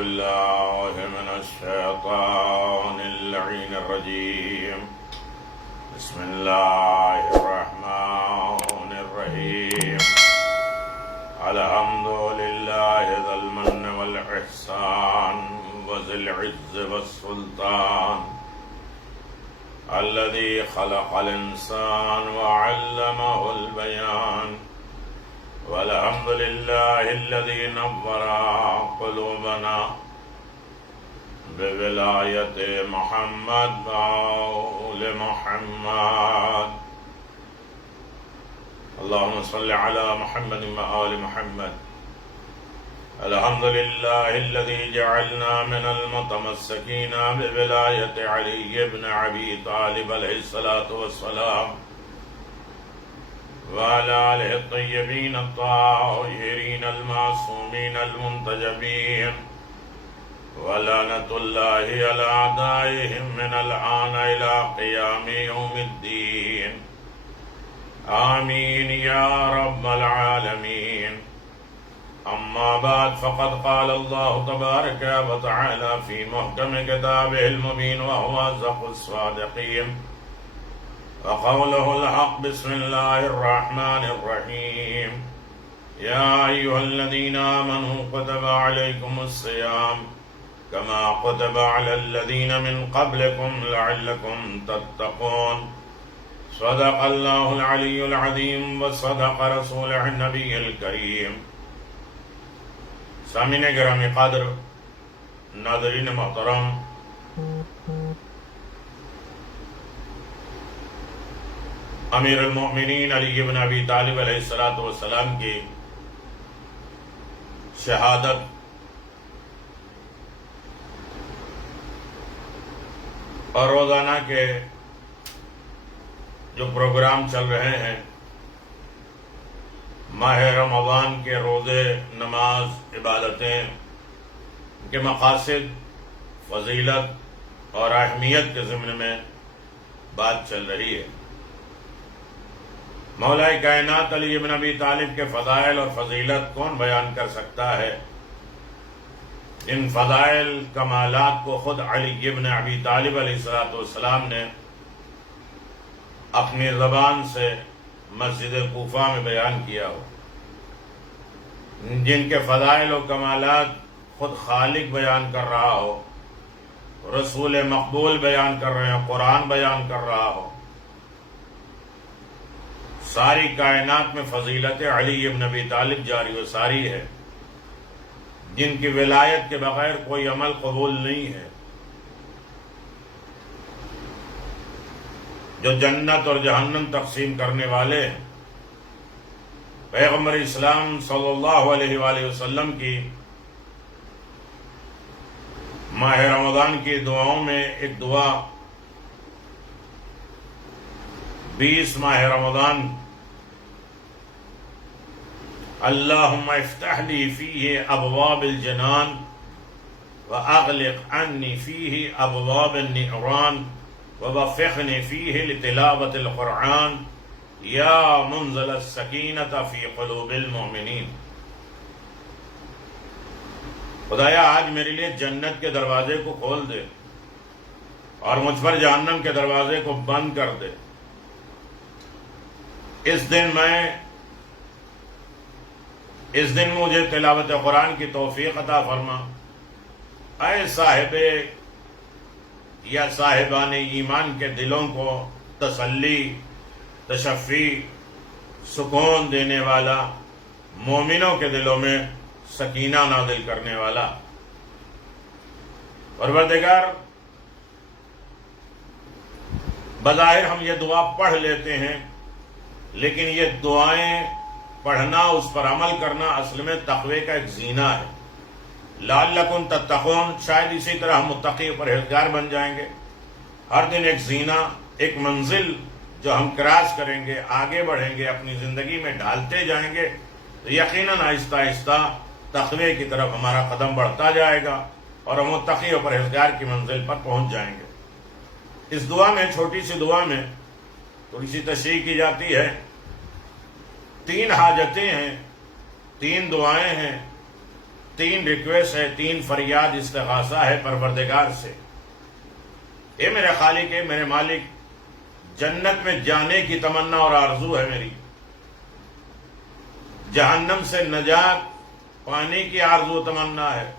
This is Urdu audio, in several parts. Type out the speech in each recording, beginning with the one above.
بالله من الشيطان اللعين الرجيم. بسم الله الرحمن الرحيم. الحمد لله ذي المن والإحسان وذي العز والسلطان الذي خلق الإنسان وعلمه البيان. والحمد لله الذي نور قلوبنا بولاية محمد وآل محمد. اللهم صل على محمد وآل محمد. الحمد لله الذي جعلنا من المتمسكين بولاية علي بن أبي طالب عليه الصلاة والسلام وعلى آله الطيبين الطاهرين المعصومين المنتجبين. ولعنة الله على أعدائهم من الآن إلى قيام يوم الدين. آمين يا رب العالمين. أما بعد، فقد قال الله تبارك وتعالى في محكم كتابه المبين وهو أصدق الصادقين. وقوله الحق. بسم الله الرحمن الرحيم. يا أيها الذين آمنوا كتب عليكم الصيام كما كتب على الذين من قبلكم لعلكم تتقون. صدق الله العلي العظيم وصدق رسوله النبي الكريم. سامعین گرامی قدر، ناظرین محترم، امیر المؤمنین علی بن ابی طالب علیہ السلام کی شہادت اور روزانہ کے جو پروگرام چل رہے ہیں، ماہ رمضان کے روزے، نماز، عبادتیں کے مقاصد، فضیلت اور اہمیت کے ضمن میں بات چل رہی ہے۔ مولا کائنات علی بن ابی طالب کے فضائل اور فضیلت کون بیان کر سکتا ہے؟ ان فضائل کمالات کو خود علی بن ابی طالب علیہ السلام نے اپنی زبان سے مسجد کوفہ میں بیان کیا ہو، جن کے فضائل و کمالات خود خالق بیان کر رہا ہو، رسول مقبول بیان کر رہے ہیں، قرآن بیان کر رہا ہو۔ ساری کائنات میں فضیلت علی بن ابی طالب جاری و ساری ہے، جن کی ولایت کے بغیر کوئی عمل قبول نہیں ہے، جو جنت اور جہنم تقسیم کرنے والے ہیں۔ پیغمبر اسلام صلی اللہ علیہ وآلہ وسلم کی ماہ رمضان کی دعاؤں میں ایک دعا 20 ماہ رمضان، اللہم افتح لی فیہ ابواب الجنان واغلق عنی فیہ ابواب النعران ووفقنی فیہ لتلاوت القرآن یا منزل السکینۃ فی قلوب المؤمنین۔ خدایا آج میرے لیے جنت کے دروازے کو کھول دے اور مجھ پر جہنم کے دروازے کو بند کر دے۔ اس دن مجھے تلاوت قرآن کی توفیق عطا فرما۔ اے صاحب یا صاحبان ایمان کے دلوں کو تسلی، تشفی، سکون دینے والا، مومنوں کے دلوں میں سکینہ نازل کرنے والا۔ پروردگار، بظاہر ہم یہ دعا پڑھ لیتے ہیں، لیکن یہ دعائیں پڑھنا، اس پر عمل کرنا اصل میں تقوی کا ایک زینہ ہے۔ لعلکم تتقون، شاید اسی طرح ہم متقی و پرہیزگار بن جائیں گے۔ ہر دن ایک زینہ، ایک منزل جو ہم کراس کریں گے، آگے بڑھیں گے، اپنی زندگی میں ڈھالتے جائیں گے، تو یقیناً آہستہ آہستہ تقوی کی طرف ہمارا قدم بڑھتا جائے گا اور ہم متقی و پرہیزگار کی منزل پر پہنچ جائیں گے۔ اس دعا میں، چھوٹی سی دعا میں تھوڑی سی تشریح کی جاتی ہے۔ 3 حاجتیں ہیں، 3 دعائیں ہیں، 3 ریکویسٹ ہے، 3 فریاد استغاثہ ہے پروردگار سے. اے میرے خالق، اے میرے مالک، جنت میں جانے کی تمنا اور آرزو ہے میری، جہنم سے نجات پانے کی آرزو و تمنا ہے،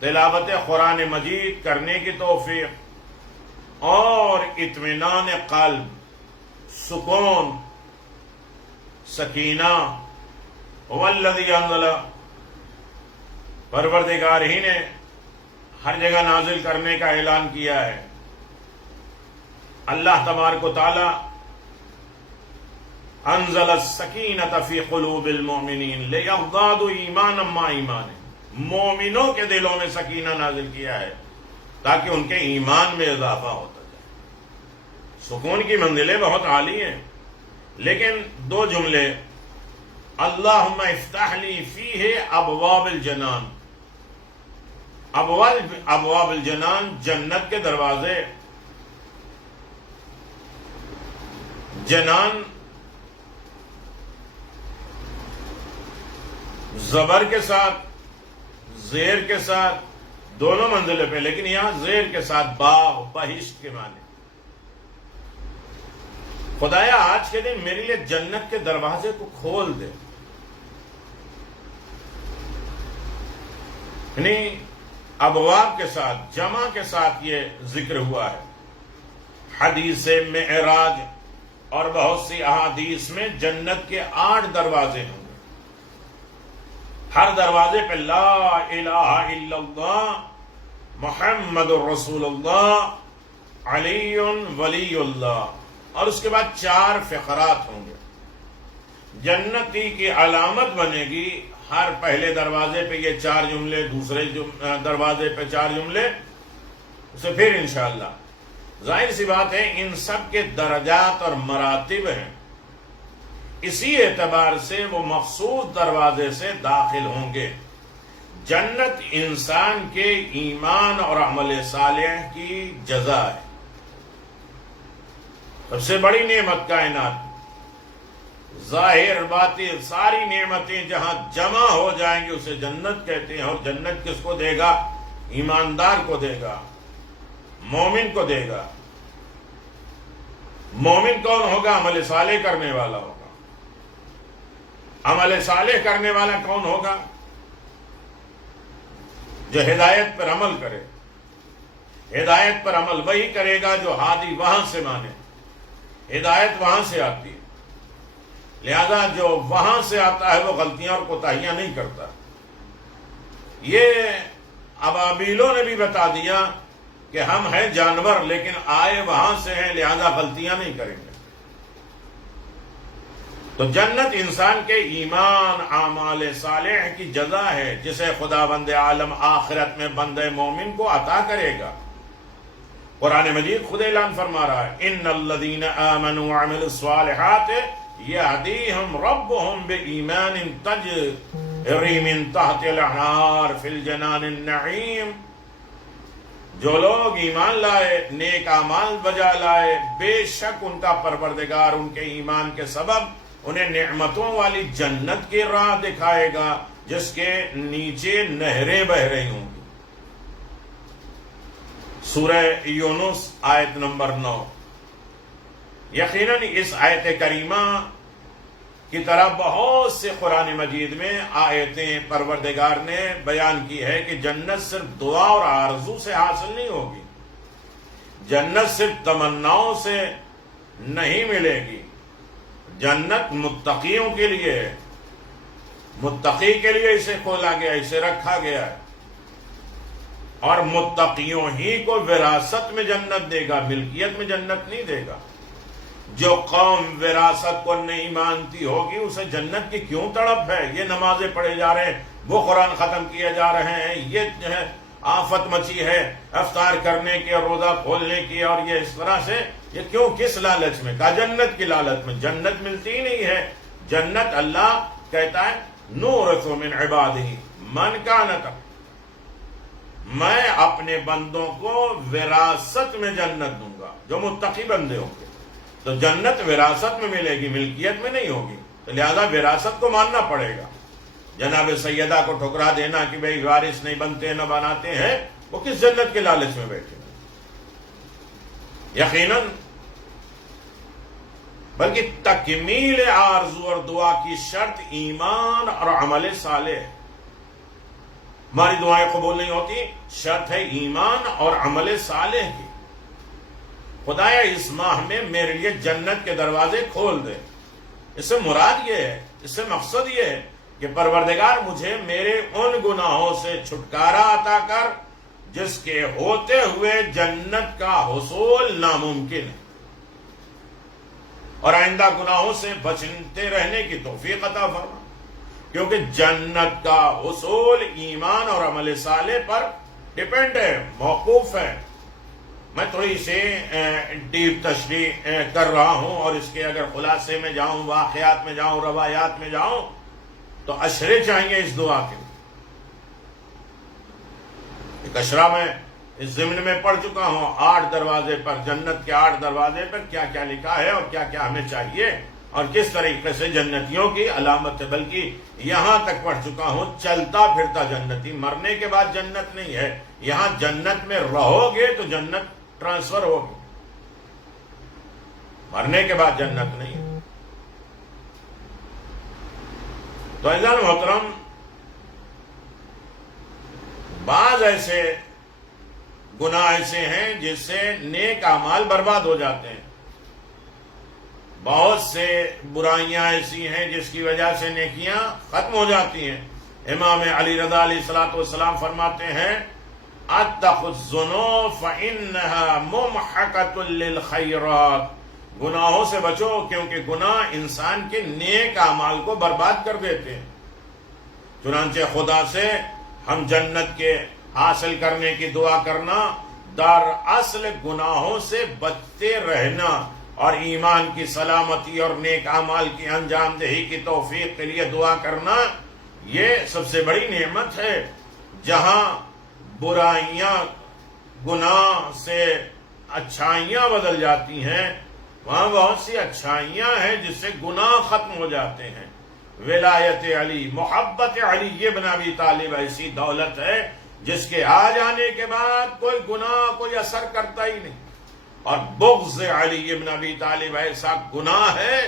تلاوت قرآن مجید کرنے کی توفیق اور اطمینان قلب، سکون، سکینہ. والذی انزل، پروردگار ہی نے ہر جگہ نازل کرنے کا اعلان کیا ہے. اللہ تبارک و تعالی انزل السکینۃ فی قلوب المؤمنین لیزدادوا ایمانا مع ایمانہم، مومنوں کے دلوں میں سکینہ نازل کیا ہے تاکہ ان کے ایمان میں اضافہ ہوتا جائے. سکون کی منزلیں بہت عالی ہیں، لیکن 2 جملے، اللہم افتح لی فیہ ابواب الجنان. ابواب الجنان جنت کے دروازے. جنان زبر کے ساتھ، زیر کے ساتھ، دونوں منزلیں پہ، لیکن یہاں زیر کے ساتھ باغ، بہشت کے معنی. خدایا آج کے دن میرے لیے جنت کے دروازے کو کھول دے. یعنی ابواب کے ساتھ، جمع کے ساتھ یہ ذکر ہوا ہے. حدیث معراج اور بہت سی احادیث میں جنت کے 8 دروازے ہوں گے. ہر دروازے پہ لا الہ الا اللہ محمد الرسول اللہ علی ولی اللہ، اور اس کے بعد 4 فقرات ہوں گے. جنتی کی علامت بنے گی ہر پہلے دروازے پہ یہ 4 جملے، دوسرے دروازے پہ 4 جملے، اسے پھر انشاءاللہ. ظاہر سی بات ہے ان سب کے درجات اور مراتب ہیں، اسی اعتبار سے وہ مخصوص دروازے سے داخل ہوں گے. جنت انسان کے ایمان اور عمل صالح کی جزا ہے. سب سے بڑی نعمت کائنات، ظاہر باطن ساری نعمتیں جہاں جمع ہو جائیں گی اسے جنت کہتے ہیں. اور جنت کس کو دے گا؟ ایماندار کو دے گا، مومن کو دے گا. مومن کون ہوگا؟ عمل صالح کرنے والا ہوگا. عمل صالح کرنے والا کون ہوگا؟ جو ہدایت پر عمل کرے. ہدایت پر عمل وہی کرے گا جو ہادی وہاں سے مانے. ہدایت وہاں سے آتی ہے، لہذا جو وہاں سے آتا ہے وہ غلطیاں اور کوتاہیاں نہیں کرتا. یہ ابابیلوں نے بھی بتا دیا کہ ہم ہیں جانور لیکن آئے وہاں سے ہیں، لہذا غلطیاں نہیں کریں گے. تو جنت انسان کے ایمان، اعمال صالح کی جزا ہے جسے خدا بند عالم آخرت میں بندے مومن کو عطا کرے گا. قرآن مجید خود اعلان فرما رہا ہے ان الذین آمنوا وعملوا الصالحات یہدیہم ربہم بایمان تجری من تحت الانہار فی الجنان النعیم. جو لوگ ایمان لائے، نیک اعمال بجا لائے، بے شک ان کا پروردگار ان کے ایمان کے سبب انہیں نعمتوں والی جنت کی راہ دکھائے گا جس کے نیچے نہریں بہ رہی ہوں گی. سورہ یونس آیت نمبر 9. یقیناً اس آیت کریمہ کی طرح بہت سے قرآن مجید میں آیتیں پروردگار نے بیان کی ہے کہ جنت صرف دعا اور آرزو سے حاصل نہیں ہوگی، جنت صرف تمناؤں سے نہیں ملے گی. جنت متقیوں کے لیے ہے، متقی کے لیے اسے کھولا گیا، اسے رکھا گیا ہے. اور متقیوں ہی کو وراثت میں جنت دے گا، ملکیت میں جنت نہیں دے گا. جو قوم وراثت کو نہیں مانتی ہوگی اسے جنت کی کیوں تڑپ ہے؟ یہ نمازیں پڑھے جا رہے ہیں، وہ قرآن ختم کیے جا رہے ہیں، یہ جو ہے آفت مچی ہے افطار کرنے کی اور روزہ کھولنے کی، اور یہ اس طرح سے یہ کیوں؟ کس لالچ میں؟ کہا جنت کی لالچ میں. جنت ملتی ہی نہیں ہے. جنت اللہ کہتا ہے نورث من عبادہ من کان تقی، میں اپنے بندوں کو وراثت میں جنت دوں گا جو متقی بندے ہوں گے. تو جنت وراثت میں ملے گی، ملکیت میں نہیں ہوگی. تو لہذا وراثت کو ماننا پڑے گا. جناب سیدہ کو ٹھکرا دینا کہ بھئی وارث نہیں بنتے نہ بناتے ہیں، وہ کس جنت کے لالچ میں بیٹھے ہیں؟ یقیناً، بلکہ تکمیل آرزو اور دعا کی شرط ایمان اور عمل صالح ہے۔ ہماری دعائیں قبول نہیں ہوتی، شرط ہے ایمان اور عمل صالح کی۔ خدایا اس ماہ میں میرے لیے جنت کے دروازے کھول دے۔ اس سے مراد یہ ہے، اس سے مقصد یہ ہے کہ پروردگار مجھے میرے ان گناہوں سے چھٹکارا عطا کر جس کے ہوتے ہوئے جنت کا حصول ناممکن ہے، اور آئندہ گناہوں سے بچتے رہنے کی توفیق عطا فرما، کیونکہ جنت کا حصول ایمان اور عمل صالح پر ڈیپینڈ ہے، موقوف ہے۔ میں تھوڑی سی ڈیپ تشریح کر رہا ہوں، اور اس کے اگر خلاصے میں جاؤں، واقعات میں جاؤں، روایات میں جاؤں، تو اشرے چاہیے اس دعا کے۔ ایک اشرا میں اس ضمن میں پڑھ چکا ہوں، 8 دروازے پر، جنت کے 8 دروازے پر کیا کیا لکھا ہے اور کیا کیا ہمیں چاہیے، اور کس طریقے سے جنتیوں کی علامت ہے۔ بلکہ یہاں تک پڑھ چکا ہوں، چلتا پھرتا جنتی، مرنے کے بعد جنت نہیں ہے، یہاں جنت میں رہو گے تو جنت ٹرانسفر ہوگی، مرنے کے بعد جنت نہیں ہے۔ تو عزیزان محترم، بعض ایسے گناہ ایسے ہیں جس سے نیک اعمال برباد ہو جاتے ہیں، بہت سے برائیاں ایسی ہیں جس کی وجہ سے نیکیاں ختم ہو جاتی ہیں۔ امام علی رضا علیہ الصلوۃ والسلام فرماتے ہیں، اتقوا الذنوب فإنها ممحقة للخيرات، گناہوں سے بچو کیونکہ گناہ انسان کے نیک اعمال کو برباد کر دیتے ہیں۔ چنانچہ خدا سے ہم جنت کے حاصل کرنے کی دعا کرنا، دراصل گناہوں سے بچتے رہنا اور ایمان کی سلامتی اور نیک اعمال کی انجام دہی کی توفیق کے لیے دعا کرنا، یہ سب سے بڑی نعمت ہے۔ جہاں برائیاں گناہ سے اچھائیاں بدل جاتی ہیں، وہاں بہت سی اچھائیاں ہیں جس سے گناہ ختم ہو جاتے ہیں۔ ولایت علی، محبت علی ابن ابی طالب ایسی دولت ہے جس کے آ جانے کے بعد کوئی گناہ کوئی اثر کرتا ہی نہیں، اور بغض علی ابن ابی طالب ایسا گناہ ہے،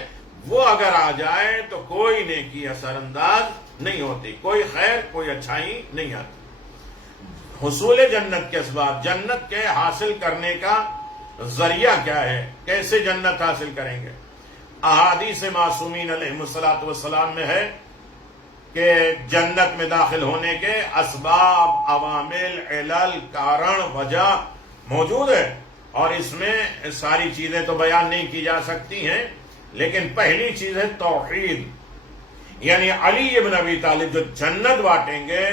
وہ اگر آ جائے تو کوئی نیکی اثر انداز نہیں ہوتی، کوئی خیر کوئی اچھائی نہیں آتی۔ حصول جنت کے اسباب، جنت کے حاصل کرنے کا ذریعہ کیا ہے، کیسے جنت حاصل کریں گے؟ احادیث معصومین علیہ الصلوۃ والسلام میں ہے کہ جنت میں داخل ہونے کے اسباب، عوامل، علل، کارن، وجہ موجود ہے، اور اس میں ساری چیزیں تو بیان نہیں کی جا سکتی ہیں، لیکن پہلی چیز ہے توحید، یعنی علی ابن ابی طالب جو جنت بانٹیں گے،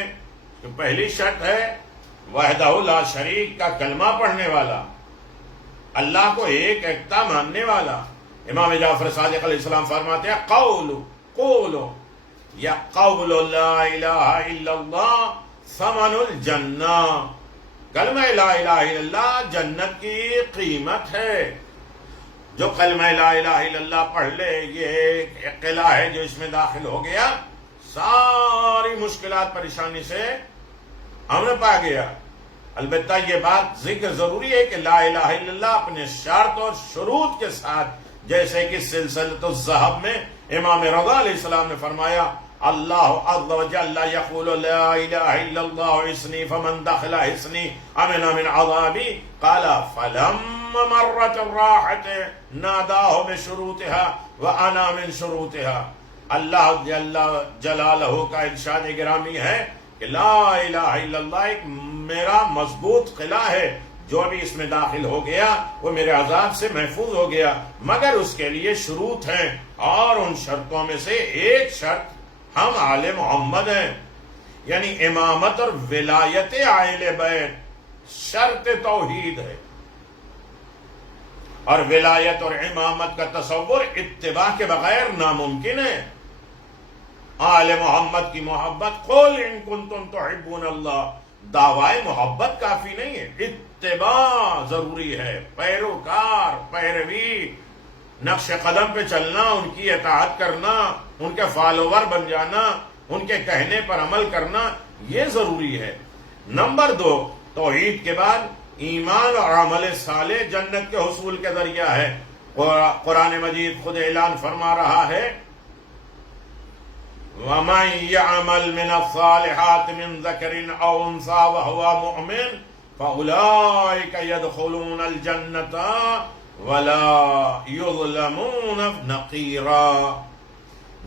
تو پہلی شرط ہے وحدہ لا شریک کا کلمہ پڑھنے والا، اللہ کو ایک ایکتا ماننے والا۔ امام جعفر صادق علیہ السلام فرماتے ہیں، قولو یا قول لا الہ الا اللہ ثمن الجنہ، کلمہ لا الہ الا اللہ جنت کی قیمت ہے۔ جو کلمہ لا الہ الا اللہ پڑھ لے، یہ ایک قلعہ ہے جو اس میں داخل ہو گیا، ساری مشکلات پریشانی سے ہمیں پا گیا۔ البتہ یہ بات ذکر ضروری ہے کہ لا الہ الا اللہ اپنے شرط اور شروط کے ساتھ، جیسے کہ سلسلۃ الذہب میں امام رضا علیہ السلام نے فرمایا، اللہ عز و جل یقول لا الہ الا اللہ حصنی فمن دخل حصنی امن من عذابی قال فلم مرت الراحت ناداہ بشروطها وانا من شروطها۔ اللہ جل جلالہ کا ارشاد گرامی ہے کہ لا الہ الا اللہ ایک میرا مضبوط قلعہ ہے، جو بھی اس میں داخل ہو گیا وہ میرے عذاب سے محفوظ ہو گیا، مگر اس کے لیے شروط ہیں، اور ان شرطوں میں سے ایک شرط ہم آل محمد ہیں، یعنی امامت اور ولایت اہل بیت شرط توحید ہے، اور ولایت اور امامت کا تصور اتباع کے بغیر ناممکن ہے۔ آل محمد کی محبت، قل ان کنتم تحبون اللہ، دعوی محبت کافی نہیں ہے، اتباع ضروری ہے، پیروکار، پیروی، نقش قدم پہ چلنا، ان کی اطاعت کرنا، ان کے فالوور بن جانا، ان کے کہنے پر عمل کرنا یہ ضروری ہے۔ نمبر 2، توحید کے بعد ایمان اور عمل صالح جنت کے حصول کے ذریعہ ہے۔ قرآن مجید خود اعلان فرما رہا ہے وَمَن يَعْمَلْ مِنَ الصَّالِحَاتِ مِن ذَكَرٍ أَوْ أُنثَىٰ وَهُوَ مُؤْمِنٌ فَأُولَٰئِكَ يَدْخُلُونَ الْجَنَّةَ وَلَا يُظْلَمُونَ نَقِيرًا۔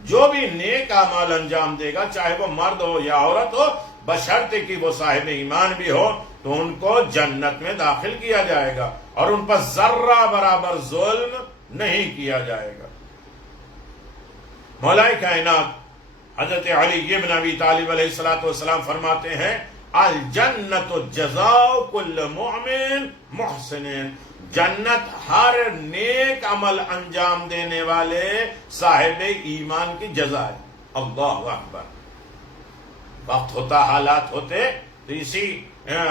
جو بھی نیک اعمال انجام دے گا، چاہے وہ مرد ہو یا عورت ہو، بشرطے کہ وہ صاحب ایمان بھی ہو، تو ان کو جنت میں داخل کیا جائے گا اور ان پر ذرہ برابر ظلم نہیں کیا جائے گا۔ مولا کائنات حضرت علی بن ابی طالب علیہ السلام فرماتے ہیں الجنت جزاء کل مؤمن محسن، جنت ہر نیک عمل انجام دینے والے صاحب ایمان کی جزا ہے۔ اللہ اکبر۔ وقت ہوتا، حالات ہوتے تو اسی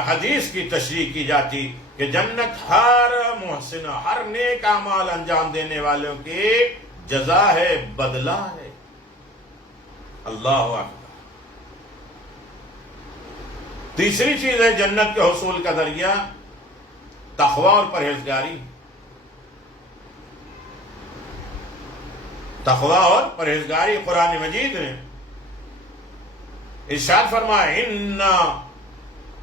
حدیث کی تشریح کی جاتی کہ جنت ہر محسن، ہر نیک اعمال انجام دینے والوں کی جزا ہے، بدلہ ہے۔ اللہ اکبر۔ تیسری چیز ہے جنت کے حصول کا ذریعہ تقوی اور پرہیزگاری۔ تقوی اور پرہیزگاری قرآن مجید نے ارشاد فرمایا ان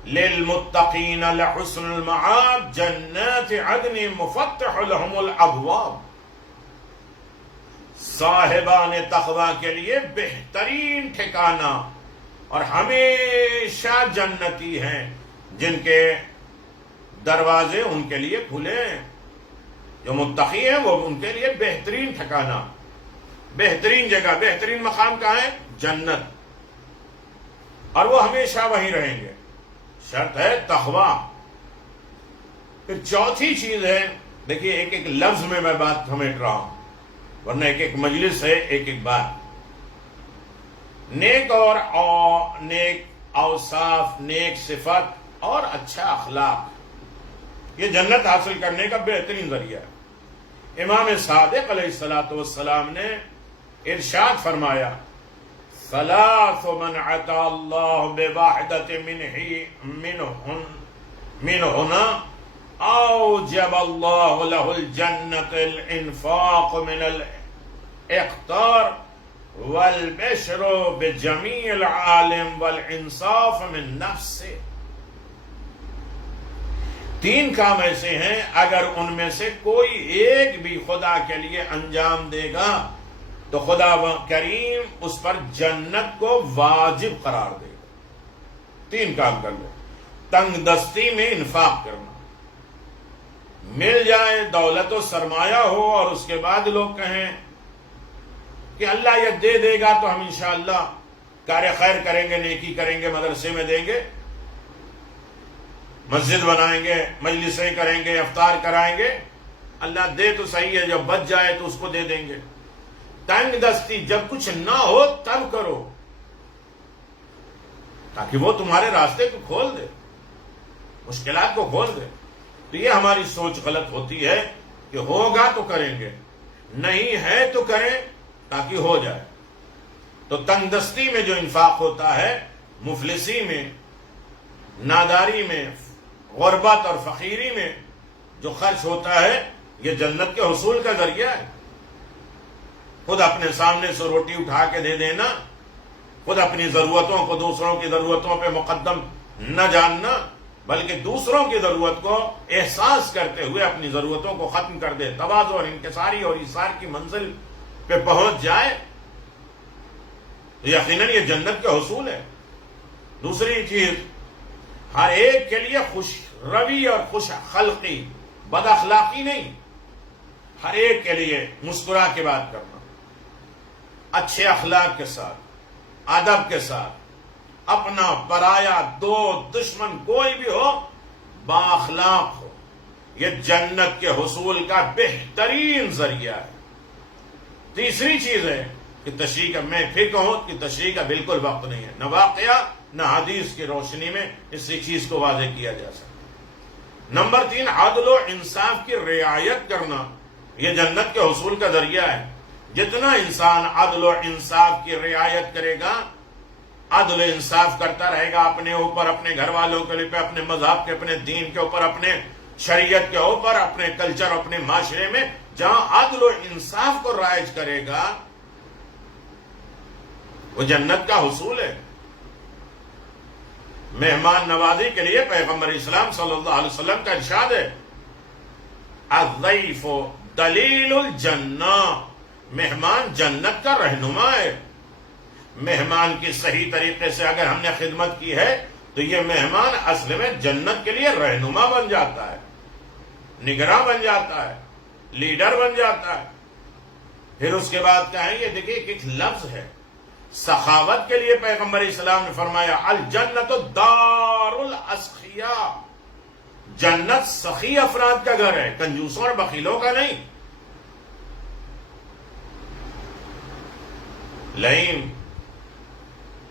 للمتقین لحسن المآب جنات عدن مفتح لهم الابواب، صاحبان تقوی کے لیے بہترین ٹھکانہ اور ہمیشہ جنتی ہیں جن کے دروازے ان کے لیے کھلے ہیں۔ جو متقی ہیں وہ ان کے لیے بہترین ٹھکانہ، بہترین جگہ، بہترین مقام کہاں ہے؟ جنت، اور وہ ہمیشہ وہیں رہیں گے۔ شرط ہے تقوی۔ پھر چوتھی چیز ہے، دیکھیے ایک ایک لفظ میں بات سمیٹ رہا ہوں ورنہ ایک ایک مجلس ہے، ایک ایک بات۔ نیک اور نیک اوصاف، نیک صفت اور اچھا اخلاق، یہ جنت حاصل کرنے کا بہترین ذریعہ ہے۔ امام صادق علیہ السلام نے ارشاد فرمایا ثلاث من عطا اللہ بواحدۃ منہن اوجب اللہ لہ الجنۃ الانفاق من الاقتار والبشر بجمیع العالم والانصاف من نفسه۔ تین کام ایسے ہیں اگر ان میں سے کوئی ایک بھی خدا کے لیے انجام دے گا تو خدا کریم اس پر جنت کو واجب قرار دے گا۔ تین کام کر لو، تنگ دستی میں انفاق کرنا، مل جائے دولت و سرمایہ ہو اور اس کے بعد لوگ کہیں کہ اللہ یہ دے دے گا تو ہم انشاءاللہ کار خیر کریں گے، نیکی کریں گے، مدرسے میں دیں گے، مسجد بنائیں گے، مجلسیں کریں گے، افطار کرائیں گے، اللہ دے تو صحیح ہے، جب بچ جائے تو اس کو دے دیں گے۔ تنگ دستی جب کچھ نہ ہو تب کرو تاکہ وہ تمہارے راستے کو کھول دے، مشکلات کو کھول دے۔ تو یہ ہماری سوچ غلط ہوتی ہے کہ ہوگا تو کریں گے، نہیں ہے تو کریں تاکہ ہو جائے۔ تو تنگ دستی میں جو انفاق ہوتا ہے، مفلسی میں، ناداری میں، غربت اور فقیری میں جو خرچ ہوتا ہے، یہ جنت کے حصول کا ذریعہ ہے۔ خود اپنے سامنے سے روٹی اٹھا کے دے دینا، خود اپنی ضرورتوں کو دوسروں کی ضرورتوں پہ مقدم نہ جاننا، بلکہ دوسروں کی ضرورت کو احساس کرتے ہوئے اپنی ضرورتوں کو ختم کر دے، تواضع اور انکساری اور ایثار کی منزل پہ پہنچ جائے، تو یقیناً یہ جنت کا حصول ہے۔ دوسری چیز، ہر ایک کے لیے خوش روی اور خوش خلقی، بد اخلاقی نہیں، ہر ایک کے لیے مسکرا کے بات کرنا، اچھے اخلاق کے ساتھ، ادب کے ساتھ، اپنا پرایا، دوست دشمن کوئی بھی ہو، با اخلاق ہو، یہ جنت کے حصول کا بہترین ذریعہ ہے۔ تیسری چیز ہے کہ تشریح کا، میں پھر کہوں کہ تشریح کا بالکل وقت نہیں ہے، نہ واقعہ نہ حدیث کی روشنی میں اس چیز کو واضح کیا جا سکتا۔ نمبر 3، عدل و انصاف کی رعایت کرنا، یہ جنت کے حصول کا ذریعہ ہے۔ جتنا انسان عدل و انصاف کی رعایت کرے گا عدل و انصاف کرتا رہے گا اپنے اوپر، اپنے گھر والوں کے لیے، اپنے مذہب کے، اپنے دین کے اوپر، اپنے شریعت کے اوپر، اپنے کلچر، اپنے معاشرے میں جہاں عدل و انصاف کو رائج کرے گا وہ جنت کا حصول ہے۔ مہمان نوازی کے لیے پیغمبر اسلام صلی اللہ علیہ وسلم کا ارشاد ہے، الضیف دلیل الجنہ، مہمان جنت کا رہنما ہے۔ مہمان کی صحیح طریقے سے اگر ہم نے خدمت کی ہے تو یہ مہمان اصل میں جنت کے لیے رہنما بن جاتا ہے، نگراں بن جاتا ہے، لیڈر بن جاتا ہے۔ پھر اس کے بعد کہیں گے، دیکھیے ایک لفظ ہے سخاوت کے لیے پیغمبر اسلام نے فرمایا الجنت دار الاسخیاء، جنت سخی افراد کا گھر ہے، کنجوسوں اور بخیلوں کا نہیں۔ لیکن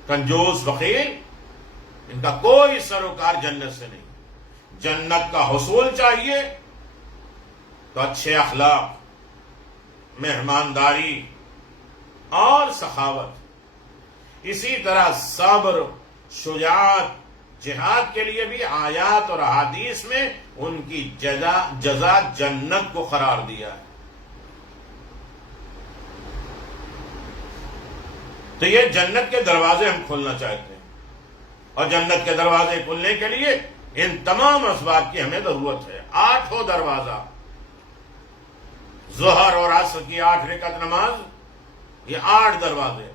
کنجوس بخیل ان کا کوئی سروکار جنت سے نہیں۔ جنت کا حصول چاہیے تو اچھے اخلاق، مہمانداری اور سخاوت، اسی طرح صبر، شجاعت، جہاد کے لیے بھی آیات اور احادیث میں ان کی جزا جنت کو قرار دیا ہے۔ تو یہ جنت کے دروازے ہم کھولنا چاہتے ہیں، اور جنت کے دروازے کھولنے کے لیے ان تمام اسباب کی ہمیں ضرورت ہے۔ 8 دروازہ، ظہر اور عصر کی 8 رکعت نماز، یہ 8 دروازے،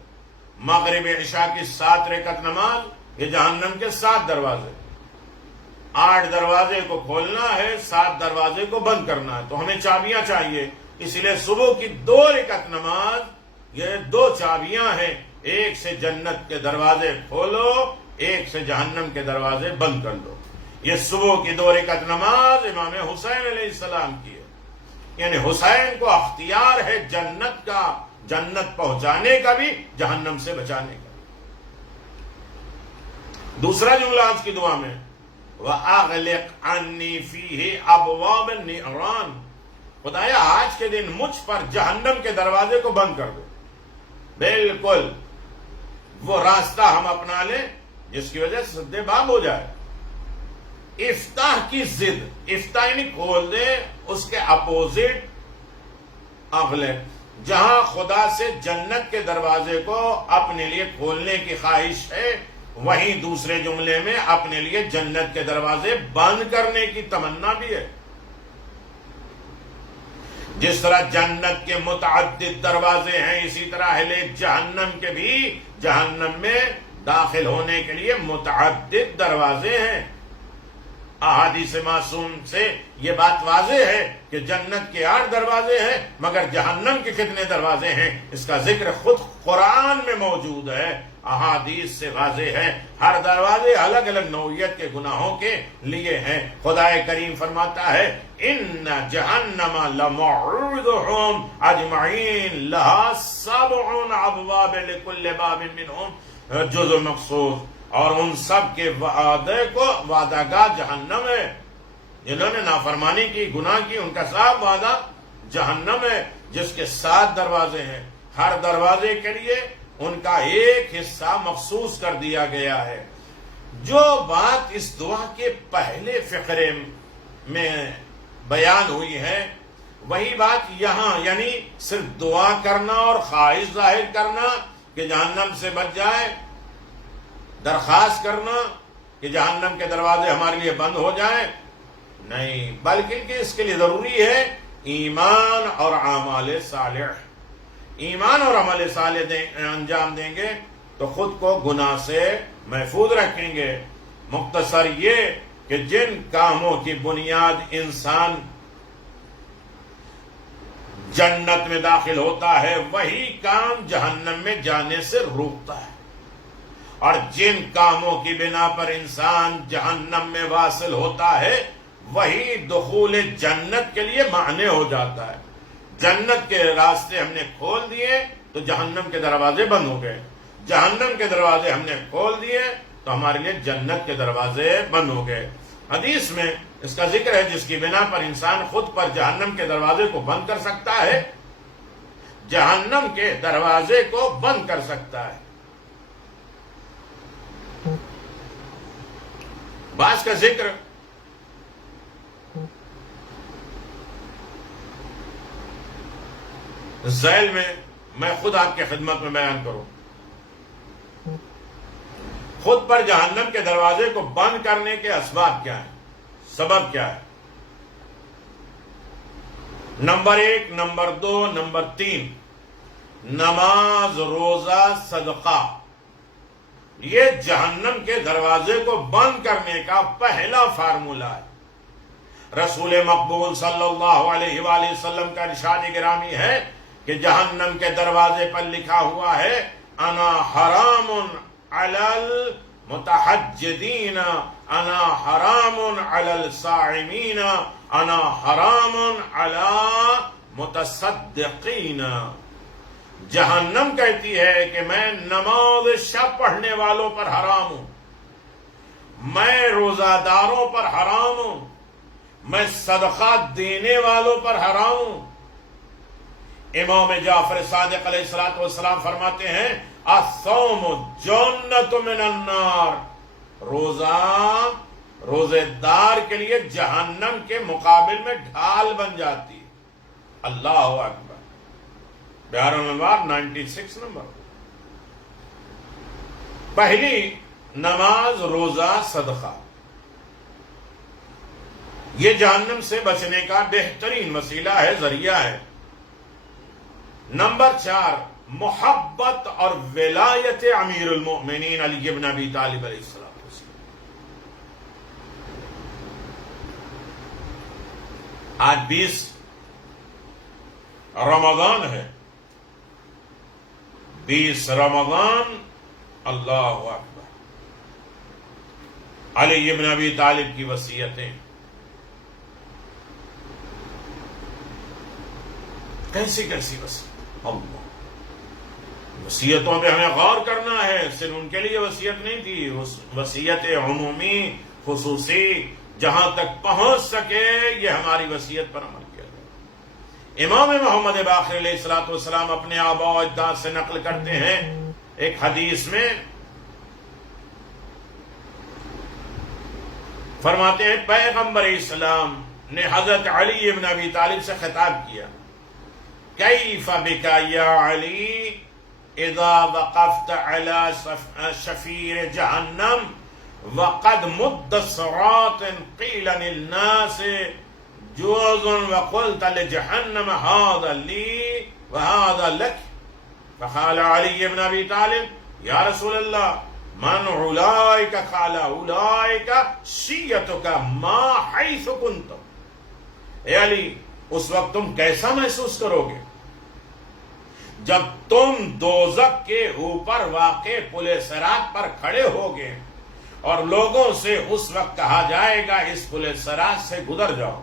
مغرب عشاء کی 7 رکعت نماز، یہ جہنم کے 7 دروازے۔ 8 دروازے کو کھولنا ہے، 7 دروازے کو بند کرنا ہے، تو ہمیں چابیاں چاہیے۔ اس لیے صبح کی 2 رکعت نماز، یہ 2 چابیاں ہیں، ایک سے جنت کے دروازے کھولو، ایک سے جہنم کے دروازے بند کر دو۔ یہ صبح کی 2 رکعت نماز امام حسین علیہ السلام کی ہے، یعنی حسین کو اختیار ہے جنت کا، جنت پہنچانے کا بھی، جہنم سے بچانے کا۔ دوسرا جملہ آج کی دعا میں، وَأَغْلِقْ عَنِّي فِيهِ أَبْوَابَ النِّيرَانِ، خدایا آج کے دن مجھ پر جہنم کے دروازے کو بند کر دو۔ بالکل وہ راستہ ہم اپنا لیں جس کی وجہ سے سد باب ہو جائے۔ افتاح کی ضد، افتاح یعنی کھول دے، اس کے اپوزٹ اغلق، جہاں خدا سے جنت کے دروازے کو اپنے لیے کھولنے کی خواہش ہے، وہیں دوسرے جملے میں اپنے لیے جنت کے دروازے بند کرنے کی تمنا بھی ہے۔ جس طرح جنت کے متعدد دروازے ہیں، اسی طرح اہل جہنم کے بھی جہنم میں داخل ہونے کے لیے متعدد دروازے ہیں۔ احادیث معصوم سے یہ بات واضح ہے کہ جنت کے 8 دروازے ہیں، مگر جہنم کے کتنے دروازے ہیں اس کا ذکر خود قرآن میں موجود ہے، احادیث سے واضح ہے۔ ہر دروازے الگ الگ نوعیت کے گناہوں کے لیے ہیں۔ خدا کریم فرماتا ہے ان جہنم لموعدہم اجمعین لہا 70 ابواب لکل باب منہم جزء مخصوص، اور ان سب کے وعدہ گاہ جہنم ہے۔ جنہوں نے نافرمانی کی، گناہ کی، ان کا سب وعدہ جہنم ہے، جس کے 7 دروازے ہیں۔ ہر دروازے کے لیے ان کا ایک حصہ مخصوص کر دیا گیا ہے۔ جو بات اس دعا کے پہلے فقرے میں بیان ہوئی ہے، وہی بات یہاں، یعنی صرف دعا کرنا اور خواہش ظاہر کرنا کہ جہنم سے بچ جائے، درخواست کرنا کہ جہنم کے دروازے ہمارے لیے بند ہو جائیں، نہیں، بلکہ کہ اس کے لیے ضروری ہے ایمان اور اعمال صالح۔ ایمان اور عمل صالح انجام دیں گے تو خود کو گناہ سے محفوظ رکھیں گے۔ مختصر یہ کہ جن کاموں کی بنیاد انسان جنت میں داخل ہوتا ہے، وہی کام جہنم میں جانے سے روکتا ہے، اور جن کاموں کی بنا پر انسان جہنم میں واصل ہوتا ہے، وہی دخول جنت کے لیے مانع ہو جاتا ہے۔ جنت کے راستے ہم نے کھول دیے تو جہنم کے دروازے بند ہو گئے، جہنم کے دروازے ہم نے کھول دیے تو ہمارے لیے جنت کے دروازے بند ہو گئے۔ حدیث میں اس کا ذکر ہے جس کی بنا پر انسان خود پر جہنم کے دروازے کو بند کر سکتا ہے، جہنم کے دروازے کو بند کر سکتا ہے۔ بعض کا ذکر ذیل میں خود آپ کی خدمت میں بیان کروں. خود پر جہنم کے دروازے کو بند کرنے کے اسباب کیا ہیں، سبب کیا ہے؟ نمبر 1، نمبر 2، نمبر 3، نماز، روزہ، صدقہ. یہ جہنم کے دروازے کو بند کرنے کا پہلا فارمولہ ہے. رسول مقبول صلی اللہ علیہ وآلہ وسلم کا ارشاد گرامی ہے کہ جہنم کے دروازے پر لکھا ہوا ہے انا حرام علی المتحجدین، انا حرام علی الصائمین، انا حرام علی متصدقین. جہنم کہتی ہے کہ میں نماز شب پڑھنے والوں پر حرام ہوں، میں روزہ داروں پر حرام ہوں، میں صدقہ دینے والوں پر حرام ہوں. امام جعفر صادق علیہ الصلوۃ والسلام فرماتے ہیں الصوم جنۃ من النار، روزے دار کے لیے جہنم کے مقابل میں ڈھال بن جاتی ہے. اللہ اکبر. بہار الانوار 96 نمبر. پہلی نماز، روزہ، صدقہ، یہ جہنم سے بچنے کا بہترین وسیلہ ہے، ذریعہ ہے. نمبر 4، محبت اور ولایت امیر المؤمنین علی بن ابی طالب علیہ السلام. آج 20 رمضان ہے، 20 رمضان. اللہ اکبر. علی بن ابی طالب کی وصیتیں کیسی وصیت. اللہ، وصیتوں پہ ہمیں غور کرنا ہے. صرف ان کے لیے وصیت نہیں تھی، وصیت عمومی، خصوصی، جہاں تک پہنچ سکے یہ ہماری وصیت پر عمل کیا جائے. امام محمد باقر علیہ الصلوۃ والسلام اپنے آباء و اجداد سے نقل کرتے ہیں ایک حدیث میں، فرماتے ہیں پیغمبر اسلام نے حضرت علی بن ابی طالب سے خطاب کیا، کیف بک یا علی اذا وقفت على شفیر جہنم وقد مد الصراط قیل للناس جوز وقلت لجہنم هذا لي وهذا لك. فقال علي بن ابي طالب یا رسول اللہ من اولئک، قال اولئک شیعتک ما حیث کنت. اے علی، اس وقت تم کیسا محسوس کرو گے جب تم دوزخ کے اوپر واقع پل صراط پر کھڑے ہوگے اور لوگوں سے اس وقت کہا جائے گا اس پل صراط سے گزر جاؤ.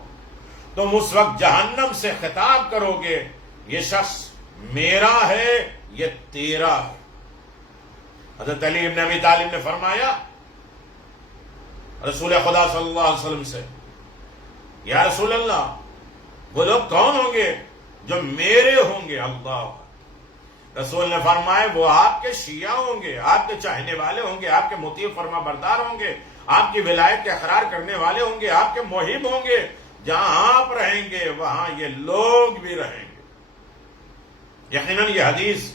تم اس وقت جہنم سے خطاب کرو گے یہ شخص میرا ہے، یہ تیرا ہے. حضرت علی بن ابی طالب نے فرمایا رسول خدا صلی اللہ علیہ وسلم سے، یا رسول اللہ وہ لوگ کون ہوں گے جو میرے ہوں گے؟ اللہ. رسول نے فرمایا وہ آپ کے شیعہ ہوں گے، آپ کے چاہنے والے ہوں گے، آپ کے مطیع فرما بردار ہوں گے، آپ کی ولایت کے اقرار کرنے والے ہوں گے، آپ کے محب ہوں گے. جہاں آپ رہیں گے وہاں یہ لوگ بھی رہیں گے. یقیناً یہ حدیث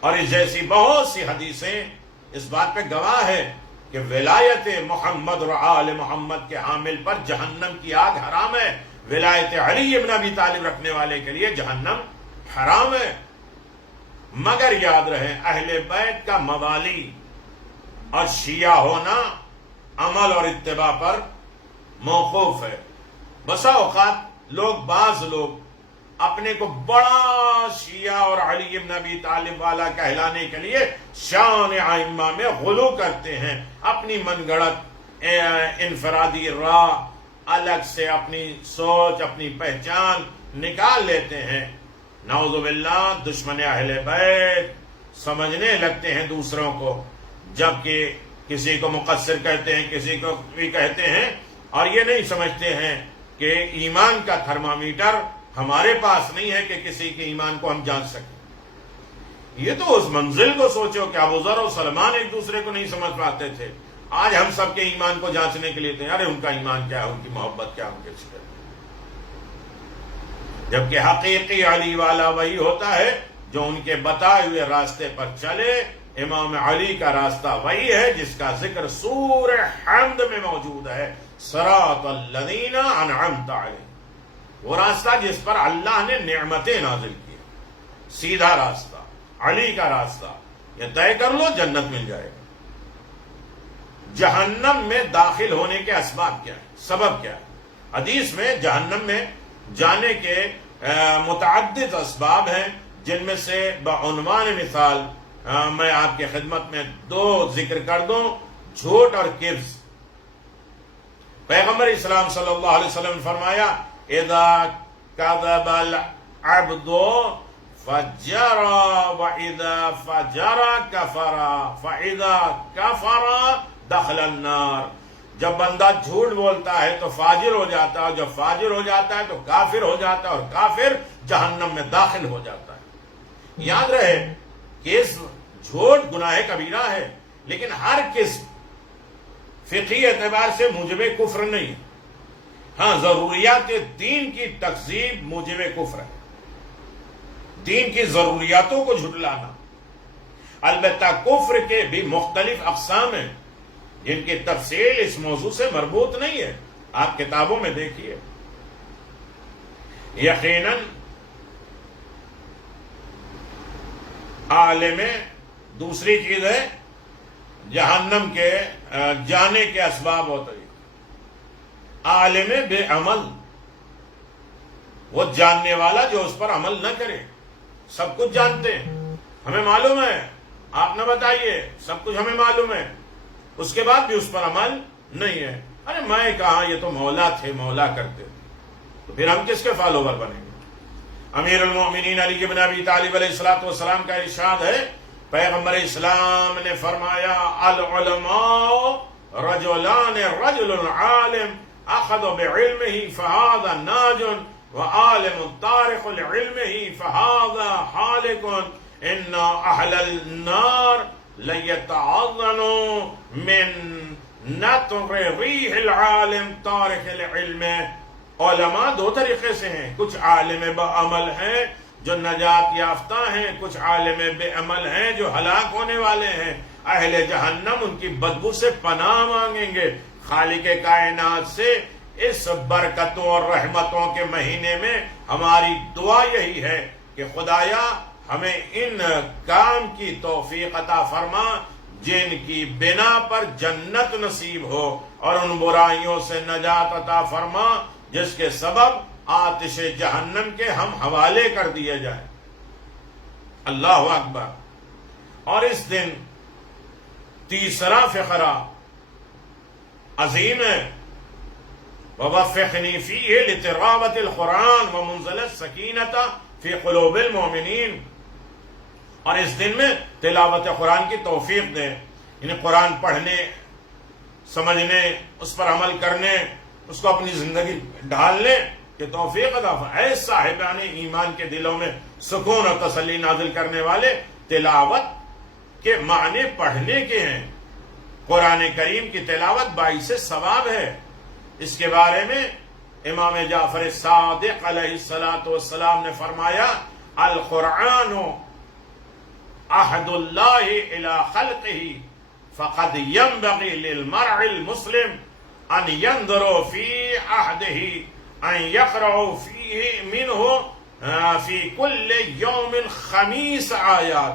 اور اس جیسی بہت سی حدیثیں اس بات پہ گواہ ہے کہ ولایت محمد اور آل محمد کے حامل پر جہنم کی آگ حرام ہے. ولایت علی بن ابی طالب رکھنے والے کے لیے جہنم حرام ہے. مگر یاد رہے اہل بیت کا موالی اور شیعہ ہونا عمل اور اتباع پر موقوف ہے. بسا اوقات بعض لوگ اپنے کو بڑا شیعہ اور علی بن ابی طالب والا کہلانے کے لیے شان ائمہ میں غلو کرتے ہیں. اپنی من گڑت انفرادی راہ، الگ سے اپنی سوچ، اپنی پہچان نکال لیتے ہیں. نعوذ باللہ، دشمن اہل بیت سمجھنے لگتے ہیں دوسروں کو، جبکہ کسی کو مقصر کہتے ہیں، کسی کو بھی کہتے ہیں، اور یہ نہیں سمجھتے ہیں کہ ایمان کا تھرمامیٹر ہمارے پاس نہیں ہے کہ کسی کے ایمان کو ہم جان سکیں. یہ تو اس منزل کو سوچو کہ ابو ذر و سلمان ایک دوسرے کو نہیں سمجھ پاتے تھے. آج ہم سب کے ایمان کو جانچنے کے لیے تھے، ارے ان کا ایمان کیا ہے، ان کی محبت کیا، ان کے فکر، جبکہ حقیقی علی والا وہی ہوتا ہے جو ان کے بتائے ہوئے راستے پر چلے۔ امام علی کا راستہ وہی ہے جس کا ذکر سورہ حمد میں موجود ہے، صراط الذین انعمت علیہم، وہ راستہ جس پر اللہ نے نعمتیں نازل کی، سیدھا راستہ، علی کا راستہ، یہ طے کر لو جنت مل جائے گا۔ جہنم میں داخل ہونے کے اسباب کیا ہے، سبب کیا ہے؟ حدیث میں جہنم میں جانے کے متعدد اسباب ہیں، جن میں سے بعنوان مثال میں آپ کی خدمت میں 2 ذکر کر دوں، جھوٹ اور کبز۔ پیغمبر اسلام صلی اللہ علیہ وسلم نے فرمایا اذا کذب العبد فجر واذا فجر کفر فاذا کفر دخل النار، جب بندہ جھوٹ بولتا ہے تو فاجر ہو جاتا ہے، اور جب فاجر ہو جاتا ہے تو کافر ہو جاتا ہے، اور کافر جہنم میں داخل ہو جاتا ہے۔ یاد رہے کہ جھوٹ گناہ کبیرہ ہے، لیکن ہر قسم فقہی اعتبار سے موجب کفر نہیں ہے۔ ہاں، ضروریات دین کی تکذیب موجب کفر ہے، دین کی ضروریاتوں کو جھٹلانا۔ البتہ کفر کے بھی مختلف اقسام ہیں جن کی تفصیل اس موضوع سے مربوط نہیں ہے، آپ کتابوں میں دیکھیے۔ یقیناً عالم دوسری چیز ہے جہنم کے جانے کے اسباب و طریقے۔ عالم بے عمل، وہ جاننے والا جو اس پر عمل نہ کرے۔ سب کچھ جانتے ہیں، ہمیں معلوم ہے، آپ نہ بتائیے، سب کچھ ہمیں معلوم ہے، اس کے بعد بھی اس پر عمل نہیں ہے۔ ارے میں کہا، یہ تو مولا تھے، مولا کرتے تھے، تو پھر ہم کس کے فالوور بنیں گے؟ امیر المومنین علی بن ابی طالب علیہ الصلوۃ والسلام کا ارشاد ہے، پیغمبر اسلام نے فرمایا العلماء رجلان، رجل عالم اخذ بعلمه فهذا ناج وعالم تارك لعلمه فهذا هالك ان اهل النار ليتعظموا من نطر ريح العالم تارك العلم۔ علماء 2 طریقے سے ہیں، کچھ عالم بعمل ہیں جو نجات یافتہ ہیں، کچھ عالم بے عمل ہیں جو ہلاک ہونے والے ہیں۔ اہل جہنم ان کی بدبو سے پناہ مانگیں گے۔ خالق کائنات سے اس برکتوں اور رحمتوں کے مہینے میں ہماری دعا یہی ہے کہ خدایا ہمیں ان کام کی توفیق عطا فرما جن کی بنا پر جنت نصیب ہو، اور ان برائیوں سے نجات عطا فرما جس کے سبب آتش جہنم کے ہم حوالے کر دیے جائیں۔ اللہ اکبر۔ اور اس دن تیسرا فقرہ عظیم ہے، ووفقنی فیہ لتلاوۃ القرآن ومنزل السکینۃ فی قلوب المؤمنین، اور اس دن میں تلاوت قرآن کی توفیق دے، یعنی قرآن پڑھنے، سمجھنے، اس پر عمل کرنے، اس کو اپنی زندگی ڈھالنے کہ توفیق عطا فرمائے۔ اے صاحبان ایمان کے دلوں میں سکون اور تسلی نازل کرنے والے، تلاوت کے معنی پڑھنے کے ہیں۔ قرآن کریم کی تلاوت باعث ثواب ہے۔ اس کے بارے میں امام جعفر صادق علیہ الصلاۃ والسلام نے فرمایا القرآن عہد اللہ الی خلقہ فقد ينبغي للمرء المسلم ان ينظر في عهده ان يقرأ فيه منه في كل يوم 5 آیات۔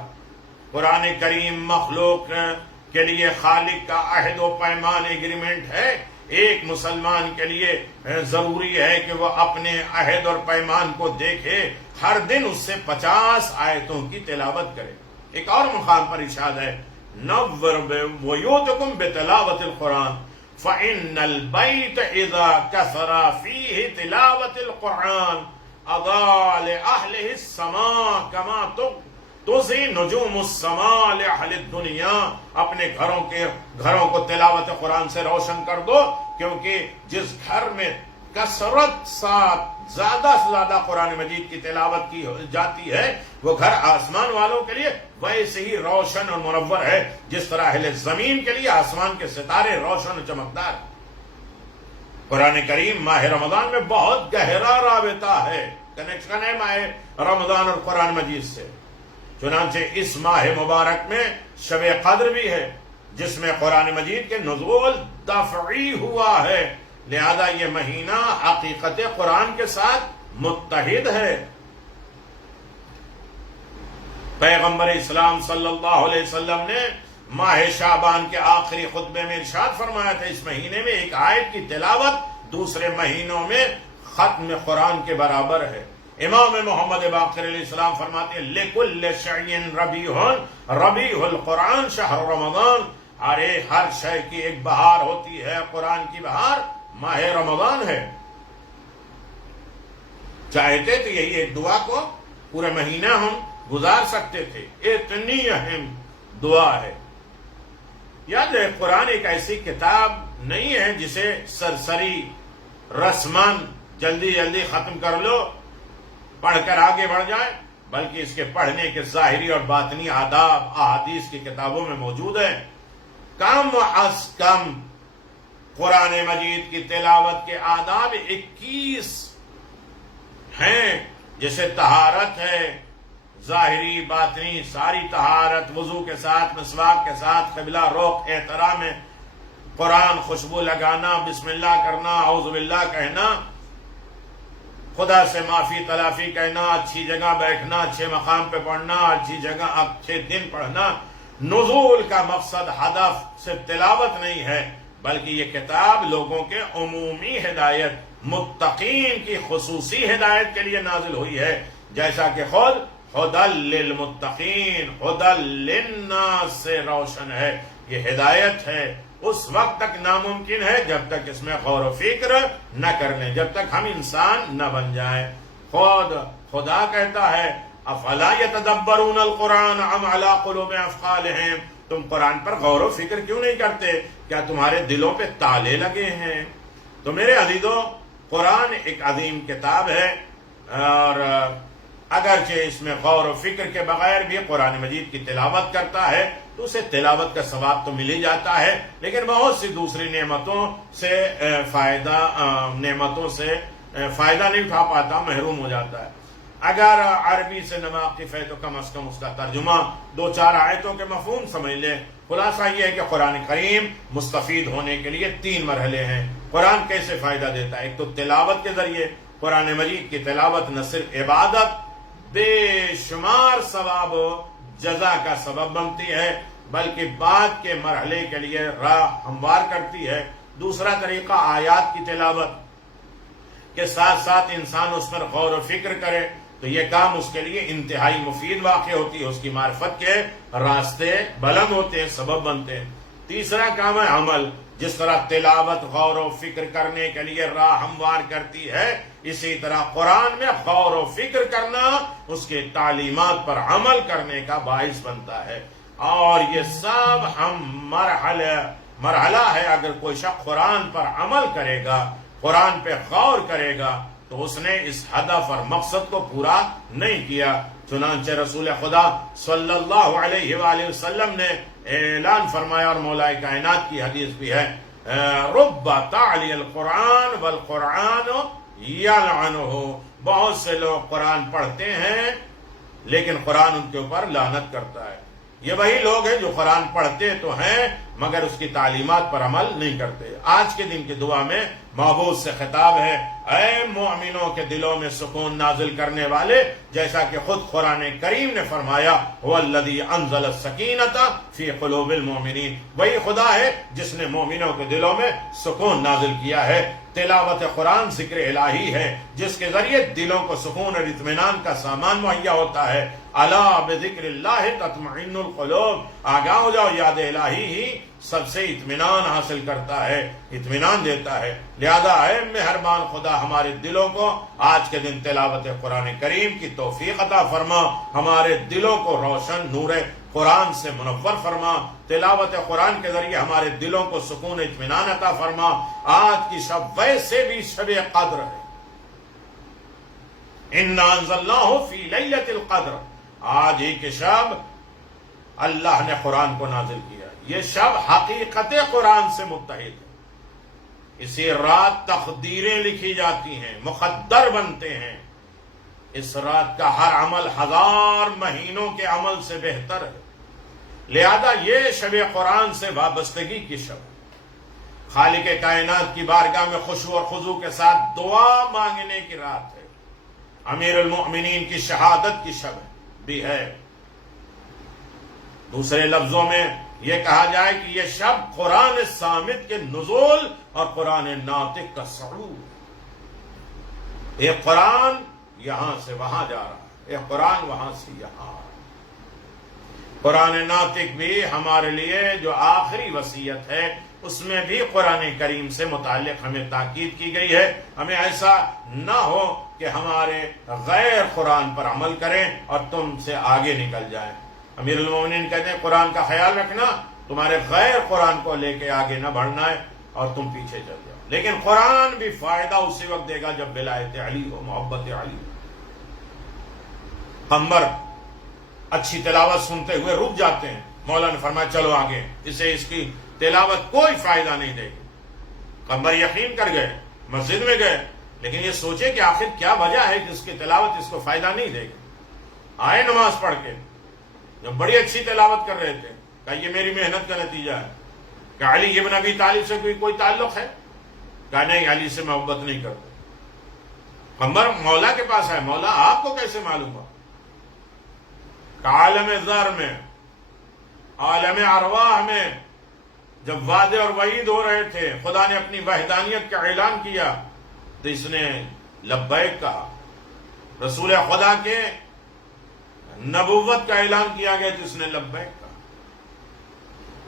قرآن کریم مخلوق کے لیے خالق کا عہد و پیمان ایگریمنٹ ہے۔ ایک مسلمان کے لیے ضروری ہے کہ وہ اپنے عہد اور پیمان کو دیکھے، ہر دن اس سے 50 آیتوں کی تلاوت کرے۔ ایک اور مقام پر ارشاد ہے نور بیوتکم بتلاوت القرآن فإن البیت اذا کثر فیہ تلاوت القرآن اضاء لأہلہ السماء کما تضی نجوم السماء لأہل الدنیا۔ اپنے گھروں کو تلاوت قرآن سے روشن کر دو، کیونکہ جس گھر میں کثرت ساتھ زیادہ سے زیادہ قرآن مجید کی تلاوت کی جاتی ہے، وہ گھر آسمان والوں کے لیے ویسے ہی روشن اور منور ہے جس طرح اہل زمین کے لیے آسمان کے ستارے روشن و چمکدار۔ قرآن کریم ماہ رمضان میں بہت گہرا رابطہ ہے، کنیکشن ہے ماہ رمضان اور قرآن مجید سے۔ چنانچہ اس ماہ مبارک میں شب قدر بھی ہے جس میں قرآن مجید کے نزول دفعی ہوا ہے، لہذا یہ مہینہ حقیقت قرآن کے ساتھ متحد ہے۔ پیغمبر اسلام صلی اللہ علیہ وسلم نے ماہ شعبان کے آخری خطبے میں ارشاد فرمایا تھا، اس مہینے میں ایک آیت کی تلاوت دوسرے مہینوں میں ختم قرآن کے برابر ہے۔ امام محمد باقر علیہ السلام فرماتے ہیں لِكُلِّ شَيْءٍ رَبِيعٌ رَبِيعُ الْقُرْآنِ شَهْرُ رمضان، ہر شے کی ایک بہار ہوتی ہے، قرآن کی بہار ماہ رمضان ہے۔ چاہتے تو یہی ایک دعا کو پورے مہینہ ہم گزار سکتے تھے، اتنی اہم دعا ہے۔ یاد ہے قرآن ایک ایسی کتاب نہیں ہے جسے سرسری رسمان جلدی جلدی ختم کر لو، پڑھ کر آگے بڑھ جائے، بلکہ اس کے پڑھنے کے ظاہری اور باطنی آداب احادیث کی کتابوں میں موجود ہے۔ کم از کم قرآن مجید کی تلاوت کے آداب 21 ہیں، جیسے طہارت ہے، ظاہری باطنی ساری طہارت، وضو کے ساتھ، مسواک کے ساتھ، قبلہ رخ، احترام قرآن، خوشبو لگانا، بسم اللہ کرنا، اعوذ باللہ کہنا، خدا سے معافی تلافی کہنا، اچھی جگہ بیٹھنا، اچھے مقام پہ پڑھنا، اچھی جگہ اچھے دن پڑھنا۔ نزول کا مقصد ہدف صرف تلاوت نہیں ہے، بلکہ یہ کتاب لوگوں کے عمومی ہدایت، متقین کی خصوصی ہدایت کے لیے نازل ہوئی ہے، جیسا کہ خود ہدی للمتقین، ہدی للناس سے روشن ہے۔ یہ ہدایت ہے، اس وقت تک ناممکن ہے جب تک اس میں غور و فکر نہ کر لیں، جب تک ہم انسان نہ بن جائیں۔ خدا کہتا ہے افلا یتدبرون القرآن ام علی قلوب اقفالہم، تم قرآن پر غور و فکر کیوں نہیں کرتے؟ کیا تمہارے دلوں پہ تالے لگے ہیں؟ تو میرے عزیزو، قرآن ایک عظیم کتاب ہے، اور اگرچہ اس میں غور و فکر کے بغیر بھی قرآن مجید کی تلاوت کرتا ہے تو اسے تلاوت کا ثواب تو مل ہی جاتا ہے، لیکن بہت سی دوسری نعمتوں سے فائدہ نہیں اٹھا پاتا، محروم ہو جاتا ہے۔ اگر عربی سے نہ واقف ہے تو کم از کم اس کا ترجمہ، 2-4 آیتوں کے مفہوم سمجھ لے۔ خلاصہ یہ ہے کہ قرآن کریم مستفید ہونے کے لیے 3 مرحلے ہیں۔ قرآن کیسے فائدہ دیتا ہے؟ ایک تو تلاوت کے ذریعے، قرآن مجید کی تلاوت نہ صرف عبادت، بے شمار ثواب و جزا کا سبب بنتی ہے، بلکہ بعد کے مرحلے کے لیے راہ ہموار کرتی ہے۔ دوسرا طریقہ آیات کی تلاوت کے ساتھ ساتھ انسان اس پر غور و فکر کرے تو یہ کام اس کے لیے انتہائی مفید واقع ہوتی ہے، اس کی معرفت کے راستے بلند ہوتے ہیں، سبب بنتے ہیں۔ تیسرا کام ہے عمل، جس طرح تلاوت غور و فکر کرنے کے لیے راہ ہموار کرتی ہے، اسی طرح قرآن میں غور و فکر کرنا اس کے تعلیمات پر عمل کرنے کا باعث بنتا ہے۔ اور یہ سب ہم مرحلہ ہے۔ اگر کوئی شخص قرآن پر عمل کرے گا، قرآن پہ غور کرے گا، تو اس نے اس ہدف اور مقصد کو پورا نہیں کیا۔ چنانچہ رسول خدا صلی اللہ علیہ وآلہ وسلم نے اعلان فرمایا، اور مولا کائنات کی حدیث بھی ہے، رب تعلی القرآن والقرآن یلعنہ، بہت سے لوگ قرآن پڑھتے ہیں لیکن قرآن ان کے اوپر لعنت کرتا ہے۔ یہ وہی لوگ ہیں جو قرآن پڑھتے تو ہیں مگر اس کی تعلیمات پر عمل نہیں کرتے۔ آج کے دن کی دعا میں معبود سے خطاب ہے، اے مومنوں کے دلوں میں سکون نازل کرنے والے، جیسا کہ خود قرآن کریم نے فرمایا وَالَّذِي أَنزَلَ السَّكِينَةَ فِي قُلُوبِ الْمُؤْمِنِينَ، وہی خدا ہے جس نے مومنوں کے دلوں میں سکون نازل کیا ہے۔ تلاوت قرآن ذکر الہی ہے جس کے ذریعے دلوں کو سکون اور اطمینان کا سامان مہیا ہوتا ہے۔ الا بذکر اللہ تطمئن القلوب، آگاہ ہو جاؤ، یاد الہی ہی سب سے اطمینان حاصل کرتا ہے، اطمینان دیتا ہے۔ لہذا اے مہربان خدا، ہمارے دلوں کو آج کے دن تلاوت قرآن کریم کی توفیق عطا فرما، ہمارے دلوں کو روشن نور قرآن سے منور فرما، تلاوت قرآن کے ذریعے ہمارے دلوں کو سکون اطمینان عطا فرما۔ آج کی شب ویسے بھی شب قدر ہے، انا انزلناہ فی لیلۃ القدر، آج ہی کی شب اللہ نے قرآن کو نازل کیا۔ یہ شب حقیقت قرآن سے متحد ہے، اسی رات تقدیریں لکھی جاتی ہیں، مقدر بنتے ہیں۔ اس رات کا ہر عمل 1000 مہینوں کے عمل سے بہتر ہے، لہذا یہ شب قرآن سے وابستگی کی شب، خالق کائنات کی بارگاہ میں خشوع اور خضوع کے ساتھ دعا مانگنے کی رات ہے، امیر المؤمنین کی شہادت کی شب بھی ہے۔ دوسرے لفظوں میں یہ کہا جائے کہ یہ شب قرآن صامت کے نزول اور قرآن ناطق کا صعود، ایک قرآن یہاں سے وہاں جا رہا ہے، ایک قرآن وہاں سے یہاں۔ قرآن ناطق بھی ہمارے لیے جو آخری وصیت ہے، اس میں بھی قرآن کریم سے متعلق ہمیں تاکید کی گئی ہے۔ ہمیں ایسا نہ ہو کہ ہمارے غیر قرآن پر عمل کریں اور تم سے آگے نکل جائیں۔ امیر المومنین کہتے ہیں قرآن کا خیال رکھنا، تمہارے غیر قرآن کو لے کے آگے نہ بڑھنا ہے اور تم پیچھے چل جاؤ، لیکن قرآن بھی فائدہ اسی وقت دے گا جب ولایت علی ہو، محبت علی۔ قمر اچھی تلاوت سنتے ہوئے رک جاتے ہیں، مولا نے فرمایا چلو آگے، اسے اس کی تلاوت کوئی فائدہ نہیں دے گی۔ قمر یقین کر گئے، مسجد میں گئے، لیکن یہ سوچے کہ آخر کیا وجہ ہے کہ اس کی تلاوت اس کو فائدہ نہیں دے گی۔ آئے نماز پڑھ کے، جب بڑی اچھی تلاوت کر رہے تھے، کہا یہ میری محنت کا نتیجہ ہے۔ کہ علی ابن ابی طالب سے کوئی تعلق ہے؟ کہا نہیں، علی سے محبت نہیں کرتے۔ قمر مولا کے پاس ہے، مولا آپ کو کیسے معلوم ہوا؟ کہ عالم ذر میں، عالم ارواح میں جب وعدے اور وعید ہو رہے تھے، خدا نے اپنی وحدانیت کا اعلان کیا تو اس نے لبیک کہا۔ رسول خدا کے نبوت کا اعلان کیا گیا تو اس نے لبیک کہا،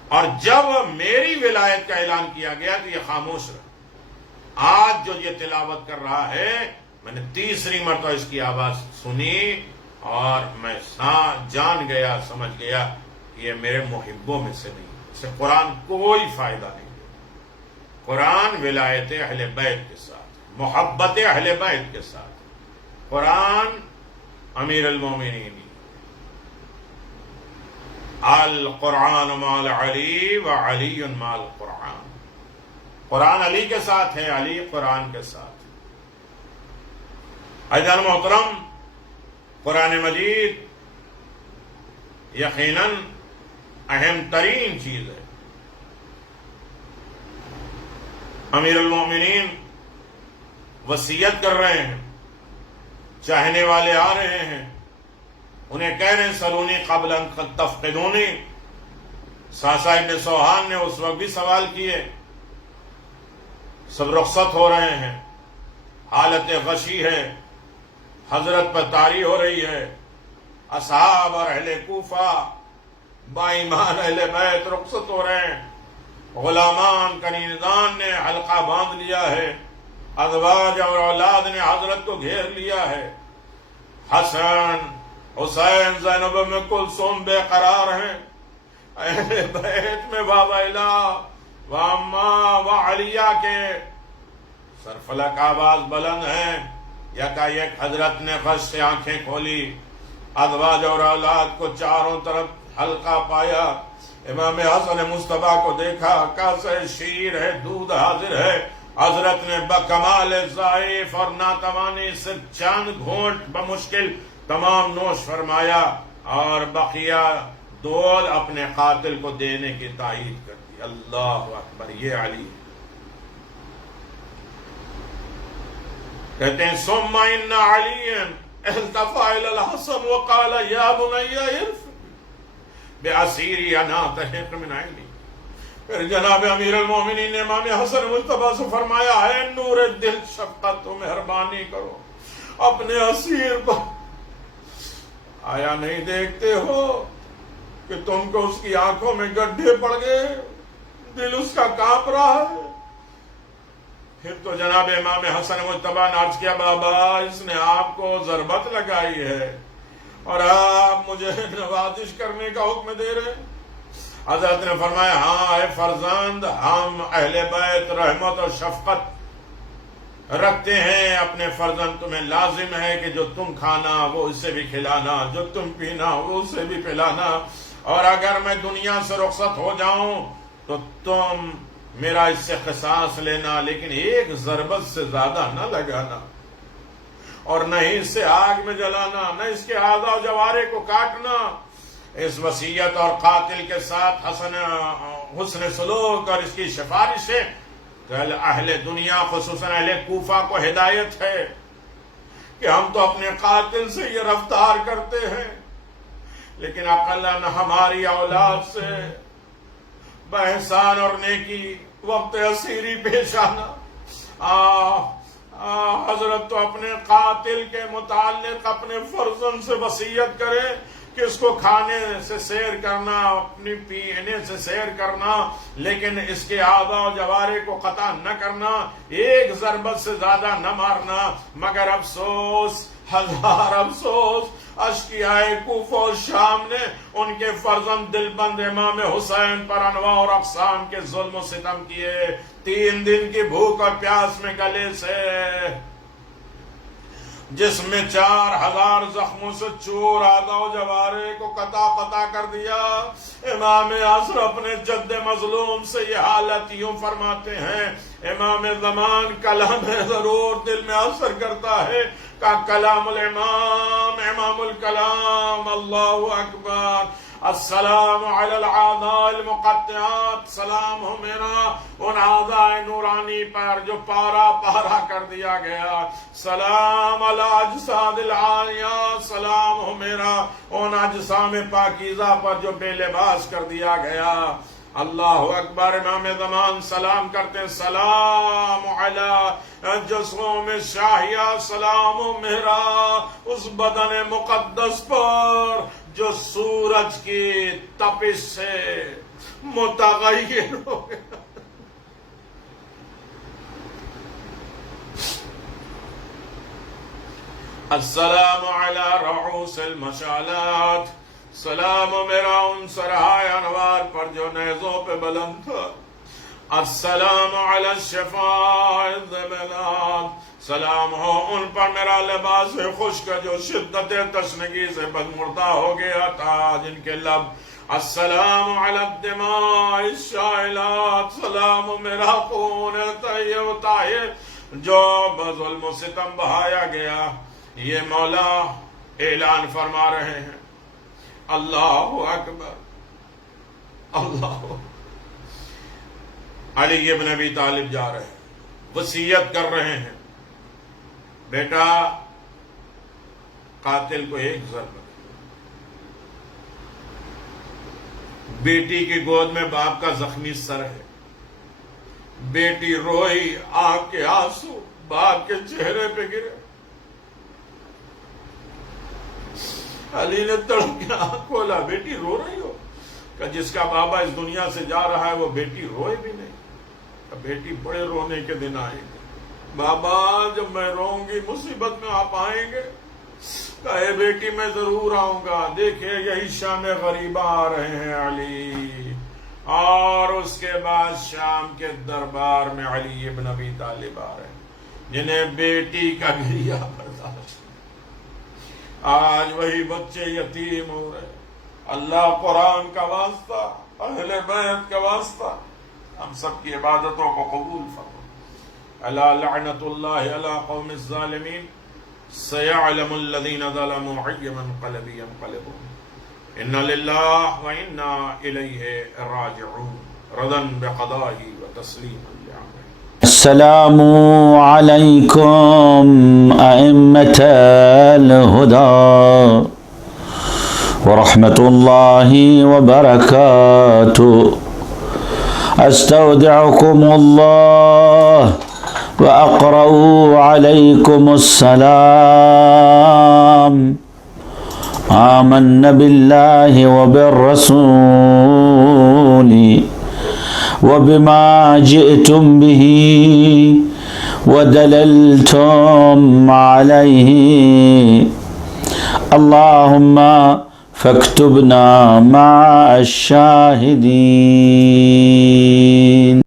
اور جب میری ولایت کا اعلان کیا گیا تو یہ خاموش رہا۔ آج جو یہ تلاوت کر رہا ہے، میں نے تیسری مرتبہ اس کی آواز سنی اور میں جان گیا، سمجھ گیا کہ یہ میرے محبوں میں سے نہیں، اسے قرآن کوئی فائدہ نہیں دے۔ قرآن ولایت اہل بیت کے ساتھ، محبت اہل بیت کے ساتھ، قرآن امیر المومنین، القرآن مال علی و علی مال قرآن، قرآن علی کے ساتھ ہے، علی قرآن کے ساتھ۔ عزیزان محترم، قرآن مجید یقیناً اہم ترین چیز ہے۔ امیر المومنین وصیت کر رہے ہیں، چاہنے والے آ رہے ہیں، انہیں کہہ رہے ہیں سلونی قبل ان تفقدونی۔ ساسا ابن سوہان نے اس وقت بھی سوال کیے، سب رخصت ہو رہے ہیں، حالت غشی ہے، حضرت پر طاری ہو رہی ہے، اصحاب اور اہل کوفہ بائیمان اہل بیت رخصت ہو رہے ہیں، غلامان کنیزان نے حلقہ باندھ لیا ہے، ازواج اور اولاد نے حضرت کو گھیر لیا ہے، حسن حسین زینب میں کلثوم بے قرار ہیں، اہل بیت میں بابا الہ و اماں و علیہ کے سرفلک آواز بلند ہیں۔ یکایک حضرت نے غش سے آنکھیں کھولی، ازواج اور اولاد کو چاروں طرف حلقہ پایا، امام حسن مصطفیٰ کو دیکھا، کاسہ شیر ہے، دودھ حاضر ہے۔ حضرت نے بکمال ضعیف اور ناتوانی صرف چند گھونٹ بمشکل تمام نوش فرمایا اور بقیہ دودھ اپنے قاتل کو دینے کی تائید کر دی۔ اللہ اکبر، یہ علی ہے۔ کہتے ہیں ثم ان علی التفى الى الحسن وقال یا بنی ارفق بأسیری انا تحق من عینی۔ پھر جناب امیر المومنین نے امام حسن مصطفیٰ سے فرمایا، اے نور دل شفقت و مہربانی کرو اپنے اسیر پر، آیا نہیں دیکھتے ہو کہ تم کو اس کی آنکھوں میں گڈھے پڑ گئے، دل اس کا کانپ رہا ہے۔ پھر تو جناب امام حسن مجتبیٰ نے عرض کیا، بابا اس نے آپ کو ضربت لگائی ہے، اور آپ مجھے نوازش کرنے کا حکم دے رہے ہیں؟ حضرت نے فرمایا ہاں اے فرزند، ہم اہل بیت رحمت اور شفقت رکھتے ہیں اپنے فرزند، تمہیں لازم ہے کہ جو تم کھانا وہ اسے بھی کھلانا، جو تم پینا وہ اسے بھی پلانا، اور اگر میں دنیا سے رخصت ہو جاؤں تو تم میرا اس سے قصاص لینا، لیکن ایک ضربت سے زیادہ نہ لگانا، اور نہ ہی اس سے آگ میں جلانا، نہ اس کے اعضاء و جوارے کو کاٹنا۔ اس وصیت اور قاتل کے ساتھ حسن سلوک اور اس کی سفارشیں کل اہل دنیا خصوصاً اہل کوفہ کو ہدایت ہے کہ ہم تو اپنے قاتل سے یہ رفتار کرتے ہیں، لیکن اقلن ہماری اولاد سے بحسان اور نیکی وقت اسیری پیش آنا۔ حضرت تو اپنے قاتل کے متعلق اپنے فرزند سے وصیت کرے کہ اس کو کھانے سے سیر کرنا، اپنی پینے سے سیر کرنا، لیکن اس کے اعضاء و جوارے کو قطع نہ کرنا، ایک ضربت سے زیادہ نہ مارنا۔ مگر افسوس، ہزار افسوس، اشقیاء کوفہ و شام نے ان کے فرزند دلبند امام حسین پر انواع اور اقسام کے ظلم و ستم کیے۔ 3 دن کی بھوک اور پیاس میں گلے سے، جس میں 4000 زخموں سے چور اعضاء و جوارے کو قطع کر دیا۔ امام عصر اپنے جد مظلوم سے یہ حالت یوں فرماتے ہیں، امام زمان کلام ضرور دل میں اثر کرتا ہے کہ کلام الامام امام الکلام، اللہ اکبر، السلام علی الاعضاء المقطعات، سلام ہو میرا ان اعضاء نورانی پر جو پارا پارا کر دیا گیا، سلام علی اجساد العالیہ، سلام ہو میرا ان اجسام پاکیزہ پر جو بے لباس کر دیا گیا۔ اللہ اکبر، امام زمان سلام کرتے ہیں، سلام علی جسوم شاہیہ، سلام و میرا اس بدن مقدس پر جو سورج کی تپش سے متغیر ہو گیا۔ السلام علی رعوس المشالات، سلام میرا ان سرہائے انوار پر جو نیزوں پہ بلند تھا۔ السلام علی الشفاء الزبلات، سلام ہو ان پر میرا لباس خشک جو شدت تشنگی سے بدمردہ ہو گیا تھا، جن کے لب۔ السلام علی الدماء الشائلات، سلام میرا خون طیب طاہر جو بظلم و ستم بہایا گیا۔ یہ مولا اعلان فرما رہے ہیں، اللہ اکبر، اللہ۔ علی ابن ابی طالب جا رہے ہیں، وصیت کر رہے ہیں، بیٹا قاتل کو ایک ضربت۔ بیٹی کی گود میں باپ کا زخمی سر ہے، بیٹی روئی، آنکھ کے آنسو باپ کے چہرے پہ گرے۔ علی نے تڑپ کے آنکھ کھولا، بیٹی رو رہی ہو؟ کہ جس کا بابا اس دنیا سے جا رہا ہے وہ بیٹی روئے بھی نہیں۔ کہ بیٹی بڑے رونے کے دن آئیں گے بابا، جب میں روؤں گی مصیبت میں آپ آئیں گے؟ کہ اے بیٹی میں ضرور آؤں گا۔ دیکھیں یہی شام غریبہ آ رہے ہیں علی، اور اس کے بعد شام کے دربار میں علی ابن ابی طالب آ رہے ہیں، جنہیں بیٹی کا گریہ برداشت۔ آج وہی بچے یتیم ہو رہے۔ اللہ قرآن کا واسطہ، اہل بیت کا واسطہ ہم سب کی عبادتوں کو قبول فرما۔ الا لعنت اللہ علی قوم الظالمین، سیعلم الذین ظلموا ای منقلب ینقلبون، ان للہ و انا الیہ راجعون، رضا بقضائہ و تسلیما لامرہ۔ السلام علیکم ائمة الہدی ورحمۃ اللہ وبرکاتہ۔ استودعکم اللہ واقرأ علیکم السلام۔ آمنا باللہ وبالرسول وبما جئتم به ودللتم عليه اللهم فاكتبنا مع الشاهدين.